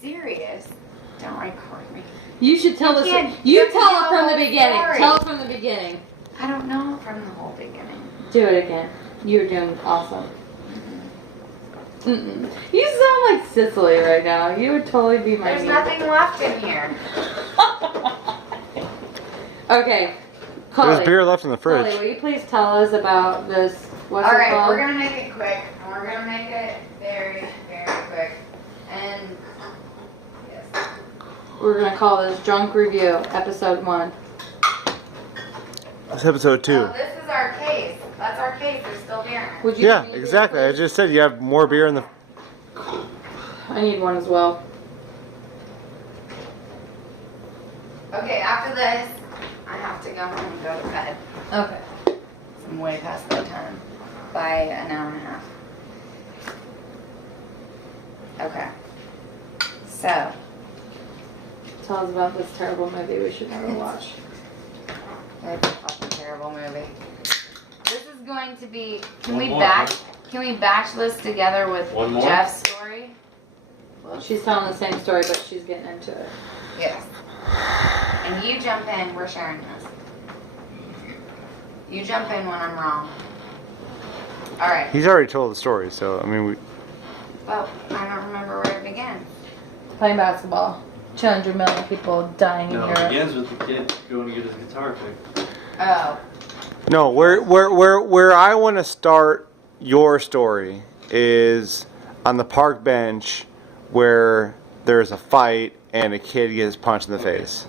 serious. Don't record me. You should tell us. You tell it from the beginning. Tell it from the beginning. I don't know from the whole beginning. Do it again. You're doing awesome. Mm-mm. You sound like Sicily right now. You would totally be my There's neighbor. nothing left in here. Okay. Cullie, There's beer left in the fridge. Cullie, will you please tell us about this? What's it Alright, called? we're going to make it quick. And we're going to make it very, very quick. And, yes. We're going to call this Drunk Review, Episode 1. That's episode 2. Oh, this is our case. That's our case. There's still beer in it. Would you Yeah, give me exactly. I this, just said you have more beer in the... please? I need one as well. Okay, after this, I have to go home and go to bed. Okay. I'm way past bedtime by an hour and a half. Okay. So, Tell us about this terrible movie we should never watch. it's a fucking terrible movie. This is going to be. Can One we more, batch this together with One more? Jeff's story? Well, she's telling the same story, but she's getting into it. Yes. And you jump in. We're sharing this. You jump in when I'm wrong. All right. He's already told the story, so, I mean, we... Well, I don't remember where it began. Playing basketball. 200 million people dying No, in it Europe. begins with the kid going to get his guitar picked. Oh. No, where I want to start your story is on the park bench where there's a fight and a kid gets punched in the face.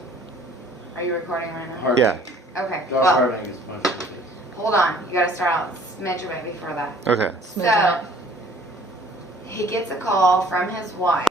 Are you recording right now? Hartnett. Yeah. Okay. Josh Well, Hartnett gets punched in the face. hold on. You gotta start out a smidge a bit before that. Okay. So, he gets a call from his wife,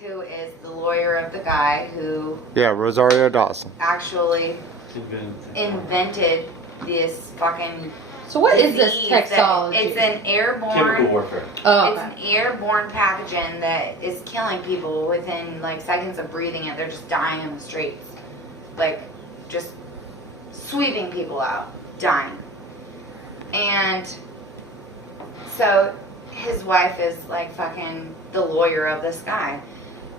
who is the lawyer of the guy who Yeah, Rosario Dawson. actually It's invented this fucking So what is this disease that- textology? It's an chemical airborne. warfare. Oh, It's okay. an airborne pathogen that is killing people within like seconds of breathing it. They're just dying in the streets, like just sweeping people out, dying. And so his wife is like fucking the lawyer of this guy.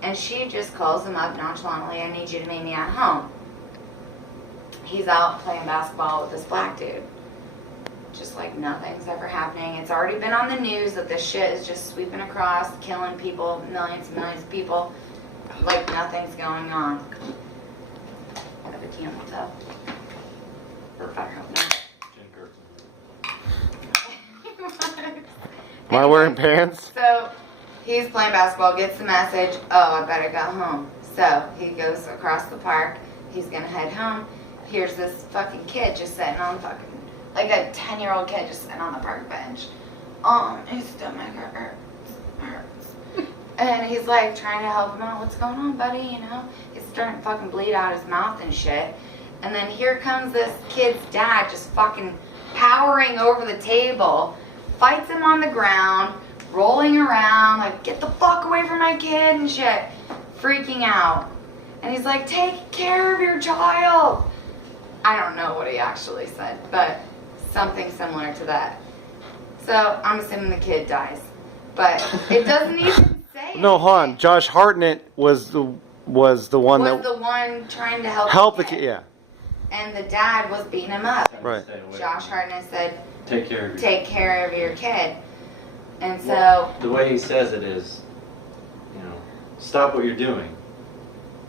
And she just calls him up nonchalantly, I need you to meet me at home. He's out playing basketball with this black dude. Just like nothing's ever happening. It's already been on the news that this shit is just sweeping across, killing people, millions and millions of people. Like nothing's going on. I have a camel toe. Or I hope not. Am I wearing pants? So he's playing basketball, gets the message, oh, I better go home. So he goes across the park. He's going to head home. Here's this fucking kid just sitting on fucking, like a 10-year-old kid just sitting on the park bench. His stomach hurts. And he's like trying to help him out. What's going on, buddy? You know, he's starting to fucking bleed out his mouth and shit. And then here comes this kid's dad just fucking powering over the table, fights him on the ground, rolling around, like, get the fuck away from my kid and shit, freaking out. And he's like, take care of your child. I don't know what he actually said, but something similar to that. So I'm assuming the kid dies. But it doesn't even say No, hold on. anything. Josh Hartnett was the one Was that the one trying to help helped the kid. Yeah. And the dad was beating him up. Right. Josh Hartnett said, Take care of your take care of your kid. And so, Well, the way he says it is, you know, stop what you're doing.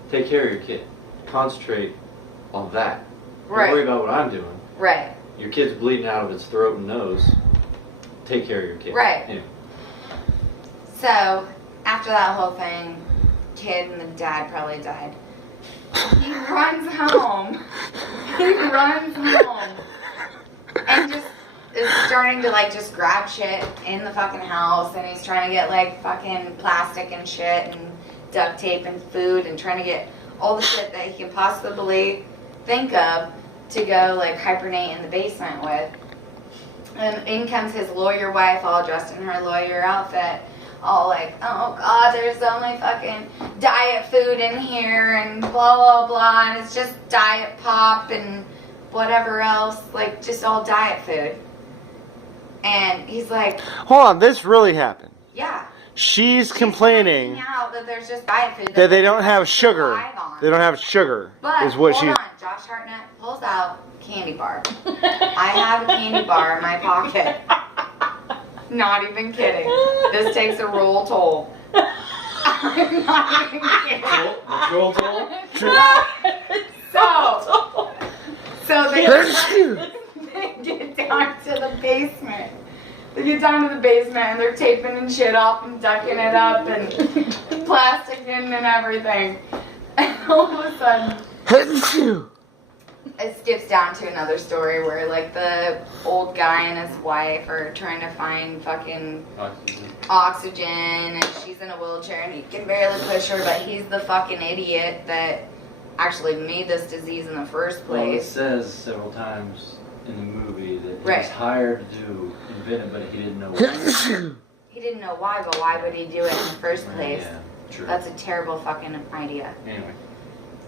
Take care of your kid. Concentrate on that. Don't worry right, about what I'm doing. right, Your kid's bleeding out of its throat and nose. Take care of your kid. Right. Yeah. so after that whole thing, kid and the dad probably died. He runs home. He runs home. And just is starting to like just grab shit in the fucking house, and he's trying to get like fucking plastic and shit and duct tape and food and trying to get all the shit that he can possibly think of to go like hibernate in the basement with. And in comes his lawyer wife all dressed in her lawyer outfit, all like, oh god, there's only fucking diet food in here and blah blah blah, and it's just diet pop and whatever else, like just all diet food. And he's like, Hold on. This really happened. yeah. She's complaining. Freaking out that there's just diet food That they don't have sugar. survive on. They don't have sugar. But is what hold she's. on, Josh Hartnett pulls out candy bar. I have a candy bar in my pocket. Not even kidding. This takes a roll toll. I'm not even kidding. Roll toll? So they get down to the basement. They get down to the basement and they're taping and shit off and ducking it up and plasticing and everything. And all of a sudden, it skips down to another story where like the old guy and his wife are trying to find fucking oxygen and she's in a wheelchair and he can barely push her, but he's the fucking idiot that actually made this disease in the first Well, it place. says several times in the movie that he Right. was hired to invent it, but he didn't know why. He didn't know why, but why would he do it in the first place? Yeah, true. That's a terrible fucking idea. Anyway.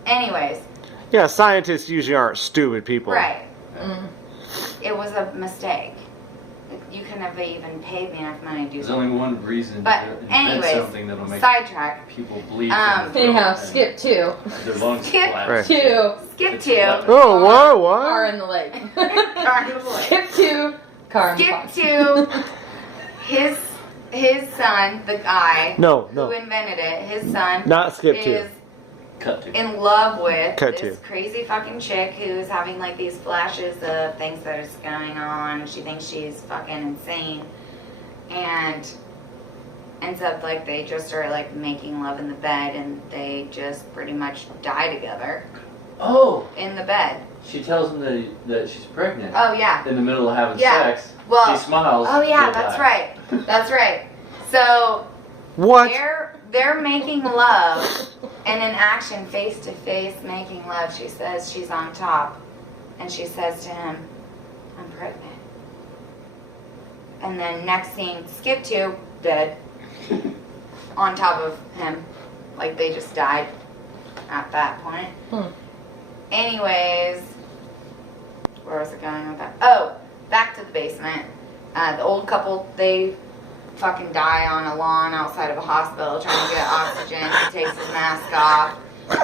Anyways, Yeah, scientists usually aren't stupid people. right. Mm. It was a mistake. You couldn't have even paid me enough money to do There's something. only one reason But to invent anyways, something that'll make sidetrack. people bleed. Anyhow, skip 2. Their lungs Skip collapse. 2 Skip It's two. left. Oh, what? car What? in the lake. Carnival. Skip 2 car in the Skip box. to his son, the guy No, who no. invented it. His son Not skip two. is Cut to. in love with Cut this to. crazy fucking chick who's having like these flashes of things that is going on. She thinks she's fucking insane, and ends up like they just are like making love in the bed, and they just pretty much die together Oh! in the bed. She tells him that she's pregnant. Oh yeah. In the middle of having Yeah. sex. Well. She smiles. Oh yeah, they that's die. right. That's right. So What? they're making love, and in action, face to face, making love. She says she's on top, and she says to him, "I'm pregnant." And then next scene, skip to dead, on top of him, like they just died at that point. Hmm. Anyways, where was it going with that? Oh, back to the basement. The old couple, they fucking die on a lawn outside of a hospital trying to get oxygen. He takes his mask off.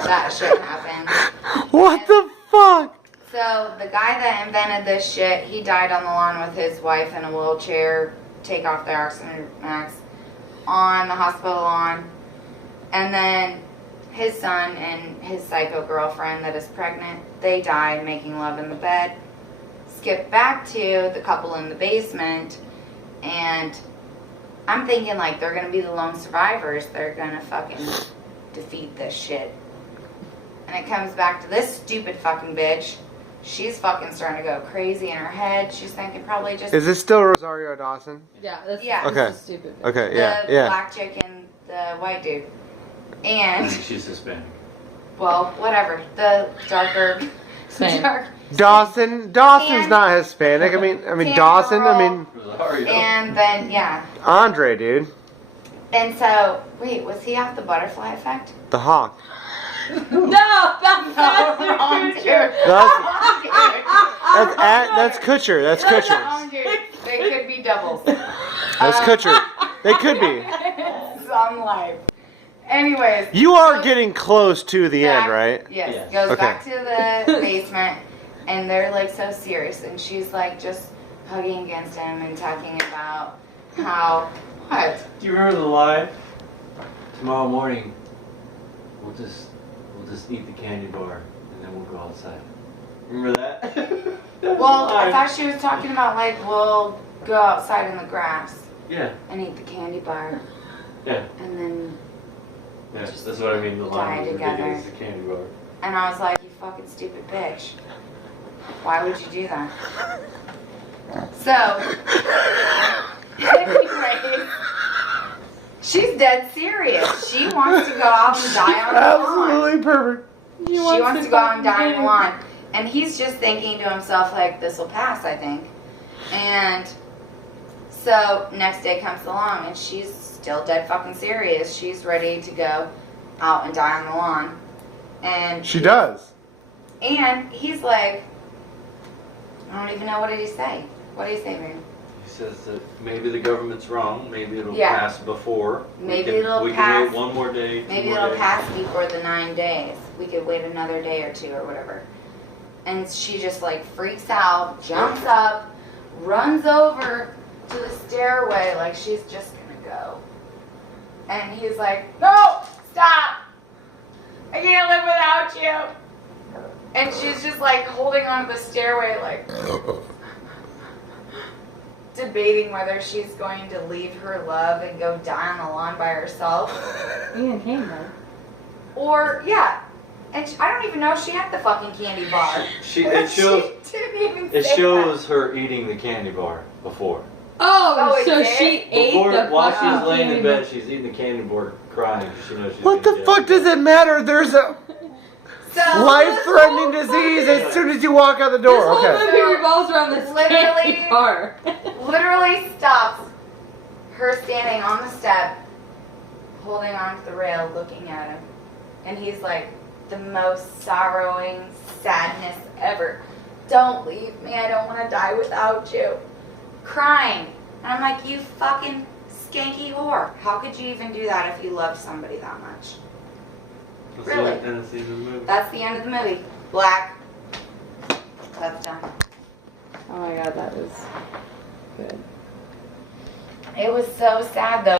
That shit happens. What the fuck? So the guy that invented this shit, he died on the lawn with his wife in a wheelchair. Take off their oxygen mask on the hospital lawn. And then his son and his psycho girlfriend that is pregnant, they died making love in the bed. Skip back to the couple in the basement, and I'm thinking like they're gonna be the lone survivors. They're gonna fucking defeat this shit. And it comes back to this stupid fucking bitch. She's fucking starting to go crazy in her head. She's thinking probably just Is this still Rosario Dawson? Yeah, that's Yeah. Okay. This is stupid. Okay, the yeah, yeah. black chick and the white dude. I And think she's Hispanic. well, whatever. The darker, Same. dark. Dawson's And- not Hispanic. I mean Tan Dawson. I girl. mean Rosario. And then yeah. Andre, dude, And so wait, was he off the butterfly effect? the hawk. No, that's wrong the dude. future. That's Kutcher. That's Kutcher. Wrong dude. They could be doubles. That's Kutcher. They could be. Some life. Anyways. You are goes getting close to the back- end, right? Yes. Yes. Goes Okay. back to the basement, and they're like so serious, and she's like just hugging against him and talking about how what? Do you remember the line? Tomorrow morning, we'll just eat the candy bar and then we'll go outside. Remember that? That was Well, the I line. thought she was talking about like we'll go outside in the grass Yeah, and eat the candy bar, yeah, and then yeah. That's what I mean. The line was together. ridiculous. The candy bar. and I was like, you fucking stupid bitch. Why would you do that? So, anyways, she's dead serious. She wants to go out and die on the lawn. Absolutely perfect. She wants to go out and die on the lawn. And he's just thinking to himself, like, this will pass, I think. And so, next day comes along, and she's still dead fucking serious. She's ready to go out and die on the lawn. And She does. And he's like, I don't even know, what did he say? What did he say, man? He says that maybe the government's wrong. Maybe it'll Yeah. pass before. Maybe we it'll can pass. wait one more day. Maybe two more it'll days. pass before the 9 days. We could wait another day or two or whatever. And she just like freaks out, jumps up, runs over to the stairway like she's just gonna go. And he's like, no, stop! I can't live without you. And she's just like holding onto the stairway like debating whether she's going to leave her love and go die on the lawn by herself. Ian came though. Or, yeah. And I don't even know if she had the fucking candy bar. It She shows. didn't even It say shows her eating the candy bar before. Oh, it so did? she ate Before, the while fucking she's laying in candy bed, she's eating the candy bar, crying because she knows she's What gonna the die. fuck does it matter? There's a So, life-threatening disease as soon as you walk out the This door. whole Okay. movie revolves around this Literally- candy bar. literally stops her standing on the step, holding onto the rail, looking at him. And he's like, the most sorrowing sadness ever. Don't leave me. I don't want to die without you. Crying. And I'm like, you fucking skanky whore. How could you even do that if you love somebody that much? That's Really? the end of the movie. That's the end of the movie. Black. That's done. Oh my god, that was good. It was so sad though.